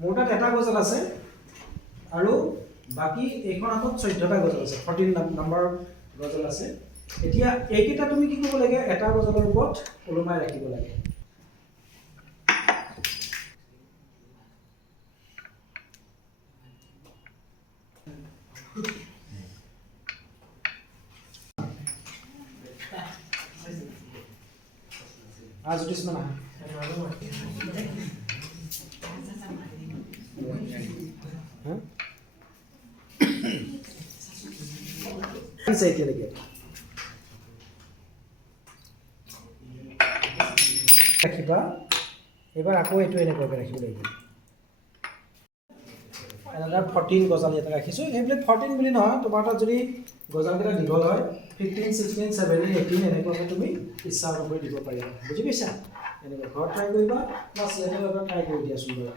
মোৰ তাত এটা গজল আছে আৰু বাকী এইখন আগত 14টা গজল আছে, 14 নম্বৰ গজল আছে। এতিয়া এইকেইটা তুমি কি কৰিব লাগে, এটা গজলৰ ওপৰত ওলোমাই ৰাখিব লাগে। জ্যোতিষ্মান আহা। এতিয়ালৈকে ৰাখিবা। এইবাৰ আকৌ এইটো এনেকুৱাকৈ ৰাখিব লাগিব। এনেদৰে 14 গজাল ইয়াতে ৰাখিছোঁ। সেইবিলাক 14 বুলি নহয়, তোমাৰ তাত যদি গজালকেইটা দীঘল হয় 15, 16, 17, 18 এনেকুৱাকৈ তুমি ইচ্ছা অনুসৰি দিব পাৰিবা। বুজি পাইছা? এনেকুৱা ঘৰত ট্ৰাই কৰিবা, প্লাছ ইয়াতে এবাৰ ট্ৰাই কৰি দিয়াচোন বাৰু।